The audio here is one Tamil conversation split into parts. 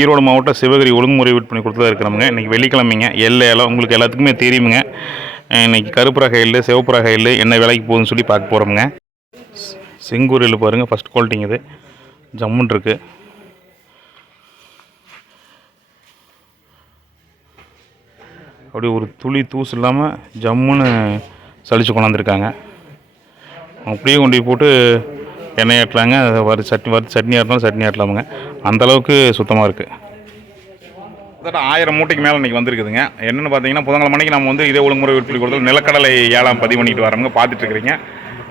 ஈரோடு மாவட்டம் சிவகிரி ஒழுங்குமுறை விற்பனை கொடுத்ததா இருக்கிறோமுங்க இன்றைக்கி வெள்ளிக்கிழமைங்க. எல்லையெல்லாம் எல்லாம் உங்களுக்கு எல்லாத்துக்குமே தெரியுமுங்க. இன்றைக்கி இன்னைக்கு கருப்பு ரக எள்ளு சிவப்பு ரக எள்ளு என்ன விலைக்கு போகுதுன்னு சொல்லி பார்க்க போகிறோமுங்க செங்கூர் எள்ளு பாருங்கள் ஃபஸ்ட் குவாலிட்டிங்க இது. ஜம்முன் இருக்குது அப்படியே ஒரு துளி தூசு இல்லாமல் ஜம்முன்னு சளிச்சு கொண்டாந்துருக்காங்க. அப்படியே கொண்டு போட்டு எண்ணெய் ஆட்டலாங்க. வறு சட்னி வறு சட்னி ஆட்டினாலும் சட்னி ஆட்டலாமுங்க. அந்த அளவுக்கு சுத்தமாக இருக்குது கிட்டத்தட்ட ஆயிரம் மூட்டைக்கு மேலே இன்றைக்கி வந்திருக்குதுங்க. என்னென்னு பார்த்தீங்கன்னா புதன்கிழமை மணிக்கு நம்ம வந்து இதே ஒழுங்குமுறை விற்பனை கொடுத்தது நிலக்கடலை ஏழாம் பதிவு பண்ணிட்டு வரோங்க பார்த்துட்டு இருக்கிறீங்க.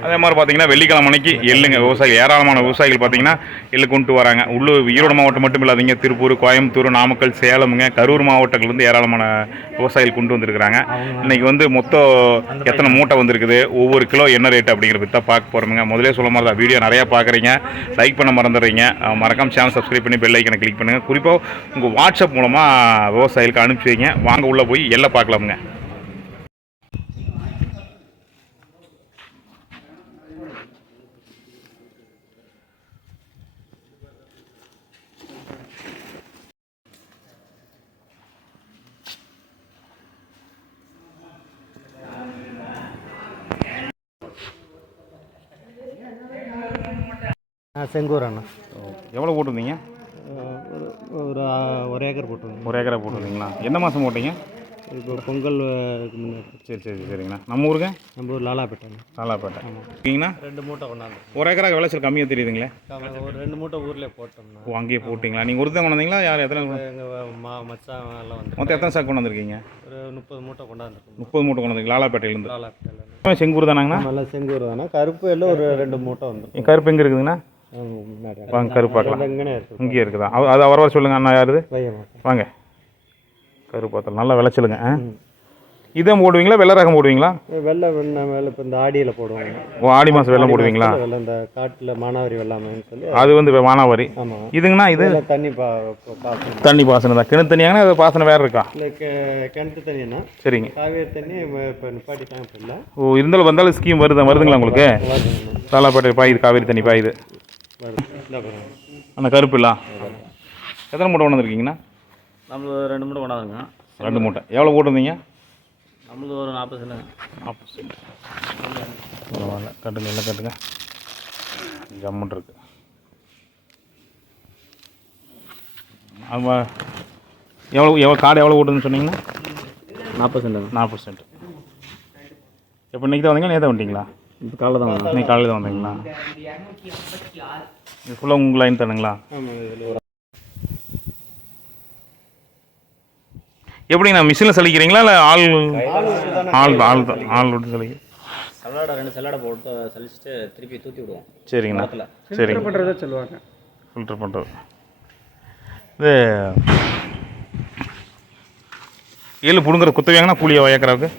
அதே மாதிரி பார்த்தீங்கன்னா வெள்ளிக்கிழமை அன்னைக்கு எள்ளுங்க விவசாயி ஏராளமான விவசாயிகள் பார்த்தீங்கன்னா எள்ளு கொண்டு வராங்க. உள்ளூர் ஈரோடு மாவட்டம் மட்டும் இல்லாதீங்க திருப்பூர் கோயம்புத்தூர் நாமக்கல் சேலமுங்க கரூர் மாவட்டங்கள்லேருந்து ஏராளமான விவசாயிகள் கொண்டு வந்திருக்கிறாங்க. இன்றைக்கி வந்து மொத்தம் எத்தனை மூட்டை வந்திருக்குது? ஒவ்வொரு கிலோ என்ன ரேட் அப்படிங்கிற பற்றி தான் பார்க்க போகிறோமுங்க முதலே சொல்ல மாதிரி தான் வீடியோ நிறையா பார்க்குறீங்க. லைக் பண்ண மறந்துடுறீங்க. மறக்காம சேனல் சப்ஸ்கிரைப் பண்ணி பெல் ஐக்கனை கிளிக் பண்ணுங்கள் குறிப்பாக உங்கள் வாட்ஸ்அப் மூலமாக விவசாயிகளுக்கு அனுப்பிச்சி வைங்க. வாங்க உள்ளே போய் எல்லாம் பார்க்கலாமுங்க. செங்கூர் அண்ணா. எவ்வளோ போட்டிருந்தீங்க? ஒரு ஒரு ஏக்கர் போட்டுருங்க ஒரு ஏக்கரா போட்டிருந்தீங்களா? எந்த மாதம் போட்டீங்க? இப்போ பொங்கல் சரி சரி சரிங்கண்ணா. நம்ம ஊருங்க? நம்ம ஊர் லாலாப்பேட்டை நாலாப்பேட்டை இருக்கீங்கண்ணா ரெண்டு மூட்டை கொண்டாந்து. ஒரு ஏக்கரா விளைச்சல் கம்மியாக தெரியுதுங்களே. ஒரு ரெண்டு மூட்டை ஊர்லேயே போட்டோம்னா ஓ அங்கேயே போட்டிங்களா? நீங்கள் ஒருத்தன் கொண்டு வந்தீங்களா யார் எத்தனை எங்கள் மா மச்சான் எல்லாம் வந்து மொத்தம் எத்தனை சாக்கு கொண்டு வந்திருக்கீங்க ஒரு முப்பது மூட்டை கொண்டாந்துருக்கோம். முப்பது மூட்டை கொண்டு வந்தீங்க லாலாப்பேட்டையிலேருந்து. லாலாப்பேட்டையில் செங்கூர் தானாங்கண்ணா? நல்லா செங்கூர் தானே. கருப்பு எல்லாம் ஒரு ரெண்டு மூட்டை வந்துடும் என் கருப்பு எங்கே இருக்குதுங்கண்ணா? வாங்க கருப்பு பார்க்கலாம். எங்கனே இருக்கு. இங்கேயே இருக்குதா? அது அது அவரவா சொல்லுங்க அண்ணா யாருது வாங்க. கருப்பு பார்த்தல் நல்லா விளைச்சலுங்க ஆ? இதான் போடுவீங்களா வெள்ளை ரகம் போடுவீங்களா? வெள்ளை வெள்ளை இப்போ இந்த ஆடியில் போடுவாங்க ஓ ஆடி மாதம் வெள்ளம் போடுவீங்களா? வெள்ளை இந்த காட்டில் மானாவாரி வெள்ளாமைன்னு சொல்லி அது வந்து மானாவாரி. ஆமாம் இதுங்கண்ணா இது? தண்ணி பா பாசனம். தண்ணி பாசனம் தான். கிணத்து தண்ணியாங்கண்ணா அது பாசனம் வேறு இருக்கா? இல்லை கிணத்து தண்ணினா சரிங்க. காவேரி தண்ணி இப்போ நிப்பாட்டிட்டாங்க இப்போ இல்லை. ஓ இருந்தாலும் வந்தாலும் ஸ்கீம் வருதா வருதுங்களா உங்களுக்கு? லாலாப்பேட்டை பாயுது காவேரி தண்ணி பாயுது. அண்ணா கருப்பு இல்லா? எத்தனை மூட்டை கொண்டு வந்திருக்கீங்கண்ணா நம்மளது ரெண்டு மூட்டை கொண்டாந்துங்க. ரெண்டு மூட்டை. எவ்வளோ போட்டிருந்தீங்க? நம்மளது ஒரு நாற்பது சென்ட் நாற்பது சென்ட். பரவாயில்ல. கட்டுங்க எல்லாம் கட்டுங்க. ஜம்முன் இருக்கு. ஆமாம் எவ்வளோ எவ்வளோ காடு எவ்வளோ ஓட்டுதுன்னு சொன்னீங்கன்னா நாற்பது சென்ட் நாற்பது சென்ட். இப்போ இன்றைக்கி தான் வந்தீங்களா? நேற்று வந்துட்டீங்களா? இப்போ காலைல தான் இன்னைக்கு காலையில் தான் வந்தீங்களா? இது ஃபுல்லாக உங்கள் லைன் தானுங்களா? எப்படி நான் மிஷினில் சலிக்கிறீங்களா இல்லை ஆள் ஆள் ஆள் தான் ஆள் விட்டு சலிக்க சலாடை ரெண்டு சலாடை போட்டு சலிச்சுட்டு திருப்பி தூத்தி விடுவோம். சரிங்கண்ணா. சரிங்க. பண்ணுறதா சொல்லுவாங்க. ஃபில்டர் பண்ணுறது இது ஏழு பிடுங்குற குத்தவையாங்கண்ணா கூலியா ஏக்கராவுக்கு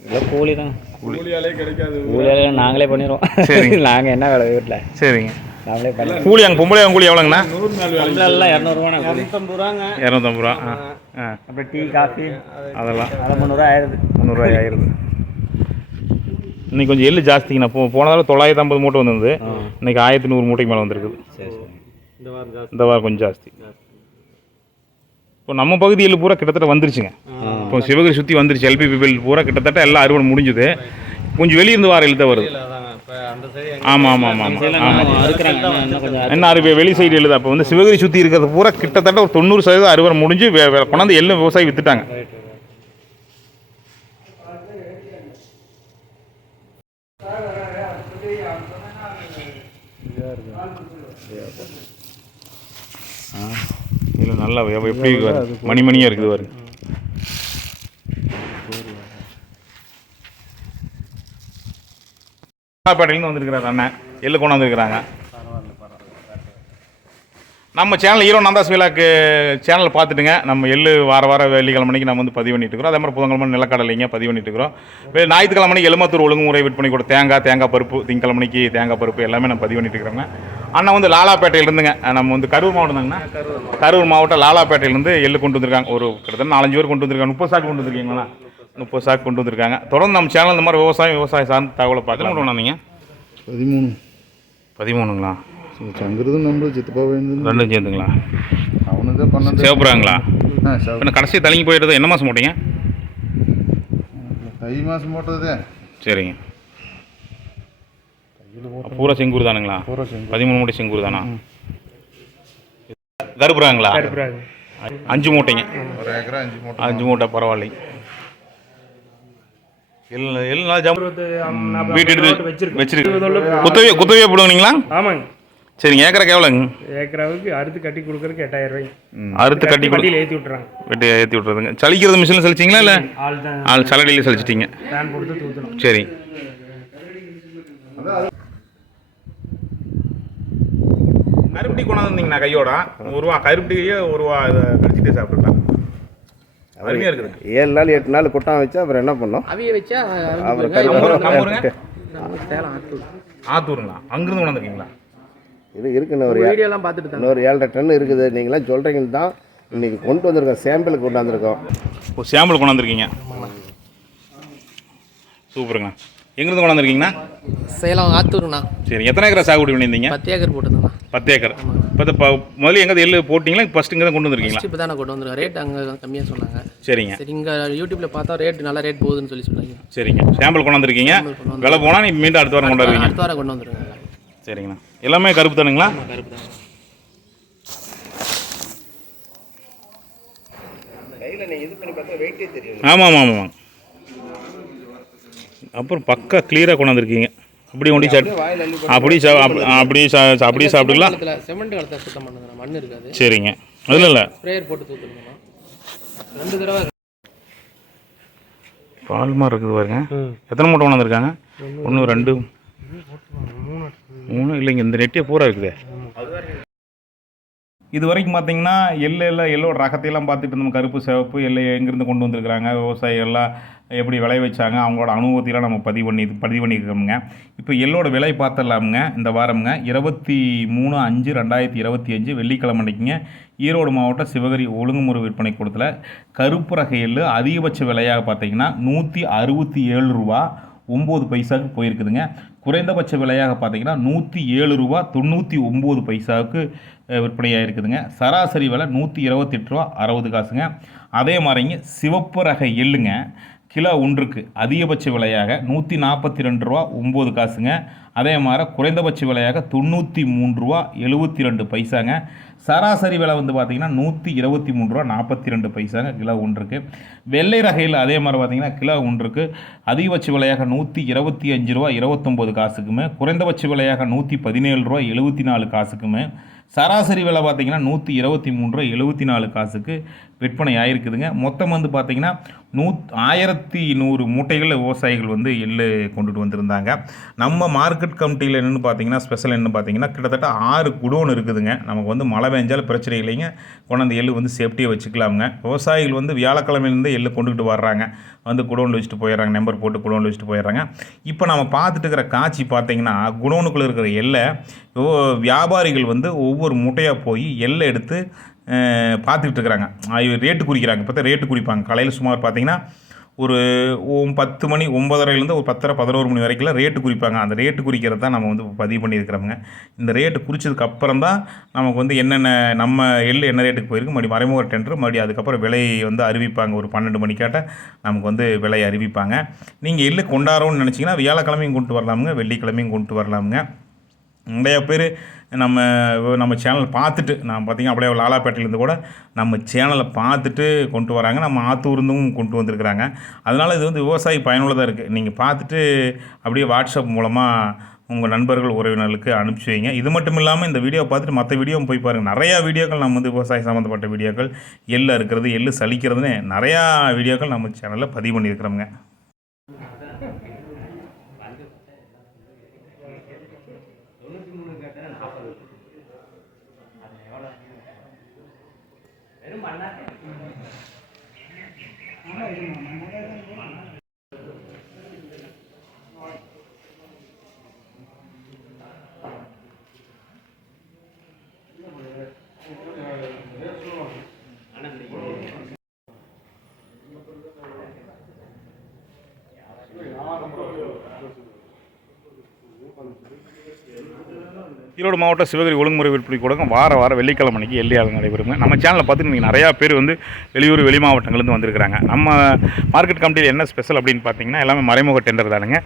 இல்லை கூலி தான் கூலியாலே கிடைக்காது. கூலியாலே நாங்களே பண்ணிடுவோம் சரிங்க. நாங்கள் என்ன வேலை வீட்டில் சரிங்க. நாங்களே பண்ணி கூலி அங்கே பொம்பளை கூலி எவ்வளோங்கண்ணா? இரநூறுவாண்ணா இரநூத்தம்பது ரூபாங்க இரநூத்தம்பது ரூபா. ஆ ஆ. அப்புறம் டீ காஃபி அதெல்லாம். அதை முந்நூறுவா ஆயிடுது. முந்நூறுரூவாய் ஆயிடுது. இன்னைக்கு கொஞ்சம் எள்ளு ஜாஸ்திங்கண்ணா. போ போன தடவை தொள்ளாயிரத்தி ஐம்பது மூட்டை வந்திருந்தது. இன்னைக்கு ஆயிரத்தி நூறு மூட்டைக்கு மேலே வந்திருக்குது. சரி சரி. இந்த வாரம் கொஞ்சம் ஜாஸ்தி. இப்போ நம்ம பகுதியில் பூரா கிட்டத்தட்ட வந்துருச்சுங்க. இப்போ சிவகிரி சுற்றி வந்துருச்சு எல்பிபி பூரா கிட்டத்தட்ட எல்லாம் அறுவடை முடிஞ்சுது. கொஞ்சம் வெளியிருந்து வார எழுத வருது. ஆமாம் ஆமாம் ஆமாம் ஆமாம் என்ன அறுவை வெளி சைடு எழுது. அப்போ வந்து சிவகிரி சுற்றி இருக்கிறது பூரா கிட்டத்தட்ட ஒரு தொண்ணூறு சதவீதம் அறுவடை முடிஞ்சு கொண்டாந்து எல்லாம் விவசாயி வித்துட்டாங்க. இல்லை நல்லா எப்படி. மணி மணியாக இருக்குது பாருங்க பேட்டையிலேருந்து வந்திருக்கிறார் அண்ணன். எள்ளு கொண்டு வந்திருக்கிறாங்க. நம்ம சேனல் ஹீரோ நந்தாஸ் விழாக்கு சேனல் பார்த்துட்டுங்க. நம்ம எள்ளு வார வார வெள்ளிக்கிழமை மணிக்கு நம்ம வந்து பதிவு பண்ணிட்டு இருக்கிறோம். அதே மாதிரி புதன்கிழமை நிலக்கடலைங்க பதிவு பண்ணிட்டு இருக்கிறோம். ஞாயிற்றுக்கிழமை மணிக்கு எலுமத்தூர் ஒழுங்குமுறை விற்பனை கூட தேங்காய் தேங்காய் பருப்பு திங்கக்கிழமை மணிக்கு தேங்காய் பருப்பு எல்லாமே நம்ம பதிவு பண்ணிட்டு இருக்கிறோங்க. அண்ணன் வந்து லாலாப்பேட்டையில இருந்துங்க நம்ம வந்து கரூர் மாவட்டம் தாங்கண்ணா கரூர் மாவட்டம் லாலாப்பேட்டையிலேருந்து எள்ளு கொண்டு வந்திருக்காங்க. ஒரு கிட்டத்தட்ட நாலஞ்சு பேர் கொண்டு வந்திருக்காங்க. முப்பது சாக்கு கொண்டு வந்திருக்கீங்களா முப்பது சாக்கு கொண்டு வந்திருக்காங்க. தொடர்ந்து நம்ம சேனல் இந்த மாதிரி விவசாயம் விவசாயம் சார்ந்த தகவலை பார்க்கலாம். கொண்டு வந்தீங்க பதிமூணு. பதிமூணுங்களா? சங்கரதும் நம்ம சித்தப்பா ரெண்டும் சேர்ந்துங்களா? அவனும் பத்து பன்னெண்டு சிவப்புறாங்களா ஆ கடைசி தலைங்கி போயிடுறது. என்ன மாதம் போட்டீங்க? தை மாதம் போட்டது. சரிங்க. பூரா செங்கூர் தானுங்களா? பூரா பதிமூணு மூட்டை செங்கூர் தானா? கருப்புறாங்களா அஞ்சு மூட்டைங்க. ஒரு ஏக்கரா அஞ்சு மூட்டை. அஞ்சு மூட்டை பரவாயில்லை. எல் எல் நாள் ஜம் வீட்டு எடுத்து வச்சிருக்கு. குத்தவையே குத்தவையே போடுவீங்களா? ஆமாங்க. சரிங்க ஏக்கருக்கு எவ்வளோங்க? ஏக்கராவுக்கு அறுத்து கட்டி கொடுக்கறதுக்கு எட்டாயிரம் ரூபாய் அறுத்து கட்டி கொடு வண்டியில் ஏற்றி விட்டுறாங்க. வெட்டி ஏற்றி விட்றதுங்க சலிக்கிறது மிஷினில் சலிச்சிங்களா இல்லை? ஆள் சலடியில் தூத்தணும். சரி. கருப்பட்டி கொண்டாந்துருந்தீங்கண்ணா கையோட. ஒரு ரூபா கருப்பட்டியே ஒரு ரூபா இதை கடிச்சிட்டே சாப்பிட்டுருக்கேன் அருமையாக இருக்குது ஏழு நாள் எட்டு நாள் குட்டான் வச்சா அப்புறம் என்ன பண்ணோம்? அவிய வச்சா அப்புறம் கறி ஆத்தூருங்களா? அங்கிருந்து கொண்டாந்துருக்கீங்களா? இது இருக்குன்னு ஒரு வீடியோலாம் பார்த்துட்டு இன்னொரு ஏழரை டன் இருக்குது. நீங்களாம் சொல்கிறீங்கன்னு தான் இன்னைக்கு கொண்டு வந்திருக்கோம். சாம்பிளுக்கு கொண்டு வந்திருக்கோம் ஓ சாம்பிள் கொண்டாந்துருக்கீங்க. சூப்பருங்க. எங்கேருந்து கொண்டாந்துருக்கீங்கண்ணா? சேலம் ஆத்தூர்ண்ணா. சரி எத்தனை ஏக்கரா சாகுபடி பண்ணியிருந்தீங்க? பத்து ஏக்கர் போட்டுருந்தேண்ணா. பத்து ஏக்கர். இப்போ இந்த ப- முதல்ல எங்கே எள்ளு போட்டிங்களா? ஃபஸ்ட்டு இங்கே தான் கொண்டு வந்திருக்கீங்களா? இப்போ தான் கொண்டு வந்துருக்கேன் ரேட் அங்கே கம்மியாக சொன்னாங்க. சரிங்க. சரி இங்கே யூடியூப்ல பார்த்தா ரேட் நல்ல ரேட் போகுதுன்னு சொல்லி சொன்னாங்க. சரிங்க. சாம்பிள் கொண்டு வந்து- விலை போனால் நீ மீண்டும் அடுத்த வாரம் கொண்டாடுவீங்க அடுத்த வாரம் கொண்டு வந்துருங்க. சரிங்கண்ணா. எல்லாமே கருப்பு தானுங்களா கருப்பு தெரியும் ஆமாம் ஆமாம் ஆமாம். அப்புறம் பக்கா கிளியராக கொண்டாந்துருக்கீங்க அப்படியே ஒண்டி சாப்பிட்டு வாயில் அள்ளி அப்படியே சா அப்~ அப்படியே சா அப்படியே சாப்பிட்டுக்கலாம். சிமெண்ட் கலத்தை சுத்தம் பண்ணுங்க. மண் இருக்காது. சரிங்க. அதில் இல்லை. ஸ்ப்ரேயர் போட்டு தூத்துருங்கண்ணா ரெண்டு தடவை பால் மாதிரி இருக்குது பாருங்க. எத்தனை மூட்டை கொண்டாந்துருக்காங்க ஒன்று ரெண்டு. மூணு இல்லைங்க இந்த நெட்டியே பூரா இருக்குது. இது வரைக்கும் பார்த்தீங்கன்னா எள்ளு எல்லாம் எள்ளோட ரகத்தையெல்லாம் பார்த்துட்டு இருந்தோம். கருப்பு சிவப்பு எள்ளு எங்கேருந்து கொண்டு வந்திருக்கிறாங்க? விவசாயிகள்லாம் எப்படி விளைய வச்சாங்க அவங்களோட அனுபவத்தையெல்லாம் நம்ம பதிவு பண்ணி பதிவு பண்ணியிருக்கோமுங்க. இப்போ எள்ளோட விலை பார்த்துடலாமுங்க இந்த வாரம்ங்க. இருபத்தி மூணு அஞ்சு ரெண்டாயிரத்தி இருபத்தி அஞ்சு வெள்ளிக்கிழமை அன்னைக்குங்க. ஈரோடு மாவட்டம் சிவகிரி ஒழுங்குமுறை விற்பனை கூடத்தில் கருப்பு ரக எள்ளு அதிகபட்ச விலையாக பார்த்தீங்கன்னா நூற்றி அறுபத்தி ஏழு ரூபா ஒம்பது பைசாவுக்கு போயிருக்குதுங்க. குறைந்தபட்ச விலையாக பார்த்தீங்கன்னா நூற்றி ஏழு ரூபா தொண்ணூற்றி ஒம்பது பைசாவுக்கு விற்பனையாக இருக்குதுங்க சராசரி விலை நூற்றி இருபத்தெட்டு ரூபா அறுபது காசுங்க. அதே மாதிரிங்க சிவப்பு ரக எள்ளுங்க. கிலோ ஒன்றுக்கு அதிகபட்ச விலையாக நூற்றி நாற்பத்தி ரெண்டு ரூபா ஒம்பது காசுங்க. அதே மாதிரி குறைந்தபட்ச விலையாக தொண்ணூற்றி மூன்று ரூபா எழுபத்தி ரெண்டு பைசாங்க. சராசரி விலை வந்து பார்த்தீங்கன்னா நூற்றி இருபத்தி மூணு ரூபா நாற்பத்தி ரெண்டு பைசாங்க கிலோ ஒன்றுக்கு. வெள்ளை ரகையில் அதே மாதிரி பார்த்திங்கன்னா கிலோ ஒன்றுக்கு அதிகபட்ச விலையாக நூற்றி இருபத்தி அஞ்சு ரூபா இருபத்தொம்போது காசுக்குமே குறைந்தபட்ச விலையாக நூற்றி பதினேழு ரூபா எழுபத்தி நாலு காசுக்குமே சராசரி விலை பார்த்திங்கன்னா நூற்றி இருபத்தி மூணு ரூபா எழுபத்தி நாலு காசுக்கு விற்பனை ஆகிருக்குதுங்க மொத்தம் வந்து பார்த்திங்கன்னா நூ ஆயிரத்தி நூறு மூட்டைகளில் விவசாயிகள் வந்து எள்ளு கொண்டுட்டு வந்திருந்தாங்க. நம்ம மார்க்கெட் கமிட்டியில் என்னென்னு பார்த்தீங்கன்னா ஸ்பெஷல் என்னென்னு பார்த்தீங்கன்னா கிட்டத்தட்ட ஆறு குடோன் இருக்குதுங்க. நமக்கு வந்து மழை பெஞ்சாலும் பிரச்சனை இல்லைங்க. கொண்டாந்து எள்ளு வந்து சேஃப்டியாக வச்சுக்கலாமுங்க. விவசாயிகள் வந்து வியாழக்கிழமையிலேருந்து எள்ளு கொண்டுக்கிட்டு வர்றாங்க. வந்து குடோனில் வச்சுட்டு போயிடுறாங்க. நம்பர் போட்டு குடோனில் வச்சுட்டு போயிடுறாங்க. இப்போ நம்ம பார்த்துட்டு இருக்கிற காட்சி பார்த்தீங்கன்னா குடோனுக்குள்ளே இருக்கிற எல்லை வியாபாரிகள் வந்து ஒவ்வொரு மூட்டையாக போய் எல்லை எடுத்து பார்த்துக்கிட்டு இருக்கிறாங்க. ரேட்டு குறிக்கிறாங்க. இப்போ ரேட்டு குறிப்பாங்க. காலையில் சுமார் பார்த்தீங்கன்னா ஒரு பத்து மணி ஒம்பதரைலேருந்து ஒரு பத்தரை பதினோரு மணி வரைக்கும்லாம் ரேட்டு குறிப்பாங்க. அந்த ரேட்டு குறிக்கிறது தான் நம்ம வந்து பதிவு பண்ணியிருக்கிறோங்க இந்த ரேட்டு குறித்ததுக்கப்புறம் தான் நமக்கு வந்து என்னென்ன நம்ம எள்ளு என்ன ரேட்டுக்கு போயிருக்கு மறுபடியும் மறைமுக டெண்டர் மறுபடியும் அதுக்கப்புறம் விலை வந்து அறிவிப்பாங்க. ஒரு பன்னெண்டு மணிக்காட்ட நமக்கு வந்து விலை அறிவிப்பாங்க. நீங்கள் எள்ளு கொண்டாடுறோம்னு நினச்சிங்கன்னா வியாழக்கிழமையும் கொண்டு வரலாமுங்க வெள்ளிக்கிழமையும் கொண்டு வரலாமுங்க. நிறைய பேர் நம்ம நம்ம சேனல் பார்த்துட்டு நான் பார்த்தீங்கன்னா அப்படியே லாலாப்பேட்டையிலேருந்து கூட நம்ம சேனலை பார்த்துட்டு கொண்டு வராங்க. நம்ம ஆத்தூர்ந்தும் கொண்டு வந்திருக்கிறாங்க. அதனால் இது வந்து விவசாயி பயனுள்ளதாக இருக்குது நீங்கள் பார்த்துட்டு அப்படியே வாட்ஸ்அப் மூலமாக உங்கள் நண்பர்கள் உறவினர்களுக்கு அனுப்பிச்சி வைங்க. இது மட்டும் இல்லாமல் இந்த வீடியோ பார்த்துட்டு மற்ற வீடியோவும் போய் பாருங்கள் நிறையா வீடியோக்கள் நம்ம வந்து விவசாயம் சம்மந்தப்பட்ட வீடியோக்கள் எள்ளு இருக்கிறது எள்ளு சலிக்கிறதுன்னு நிறையா வீடியோக்கள் நம்ம சேனலில் பதிவு பண்ணியிருக்கிறோங்க 完了。ஈரோடு மாவட்ட சிவகிரி ஒழுங்குமுறை விற்பனை கூடகம் வார வாரம் வெள்ளிக்கிழமை அன்றைக்கி எல்லையாளர் நடைபெறுங்க. நம்ம சேனலில் பார்த்துட்டு நீங்கள் நிறையா பேர் வந்து வெளியூர் வெளி மாவட்டங்கள்லேருந்து வந்திருக்கிறாங்க. நம்ம மார்க்கெட் கமிட்டியில் என்ன ஸ்பெஷல் அப்படின்னு பார்த்தீங்கன்னா எல்லாமே மறைமுக டெண்டர் தானுங்க.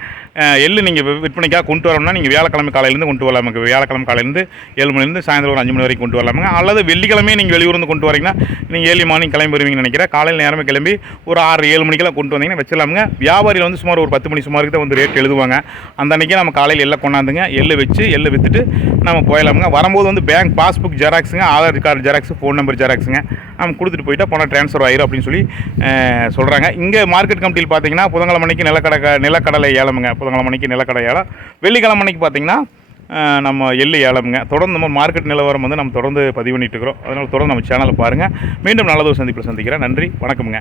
அஹ் எள்ளு நீங்கள் விற்பனைக்காக கொண்டு வரணும்னா நீங்கள் வியாழக்கிழமை காலையிலேருந்து கொண்டு வரலாமுங்க. வியாழக்கிழமை காலையிலேருந்து ஏழு மணிலேருந்து சாயந்தரம் ஒரு அஞ்சு மணி வரைக்கும் கொண்டு வரலாமுங்க. அல்லது வெள்ளிக்கிழமையே நீங்கள் வெளியூர்ந்து கொண்டு வரீங்கன்னா நீங்கள் ஏழு மார்னிங் கிளம்பி வருவீங்கன்னு நினைக்கிறேன். காலையில் நேரமே கிளம்பி ஒரு ஆறு ஏழு மணிக்கெல்லாம் கொண்டு வந்தீங்கன்னா வச்சிடலாமுங்க. வியாபாரியில் வந்து சுமார் ஒரு பத்து மணி சுமாருக்கு தான் வந்து ரேட் எழுதுவாங்க. அந்த அன்றைக்கி நம்ம காலையில் எல்லாம் கொண்டாந்துங்க. எள்ளு வச்சு எள்ளு விற்றுட்டு நம்ம போயிடலாமுங்க. வரும்போது வந்து bank passbook ஜெராக்ஸுங்க Aadhaar card xerox phone number ஜெராக்ஸுங்க நம்ம கொடுத்துட்டு போயிட்டா பணம் ட்ரான்ஸ்ஃபர் ஆயிரும் அப்படின்னு சொல்லி சொல்கிறாங்க இங்கே மார்க்கெட் கமிட்டியில் பார்த்தீங்கன்னா புதன்கிழமை மணிக்கு நிலக்கடை நிலக்கடலை ஏலமுங்க. புதன்கிழமை மணிக்கு நிலக்கடை ஏலம். வெள்ளிக்கிழமை மணிக்கு பார்த்தீங்கன்னா நம்ம எள்ளு ஏலமுங்க. தொடர்ந்து நம்ம மார்க்கெட் நிலவரம் வந்து நம்ம தொடர்ந்து பதிவு பண்ணிட்டு இருக்கிறோம். அதனால் தொடர்ந்து நம்ம சேனலை பாருங்கள் மீண்டும் நல்லதொரு சந்திப்பில் சந்திக்கிறேன். நன்றி. வணக்கமுங்க.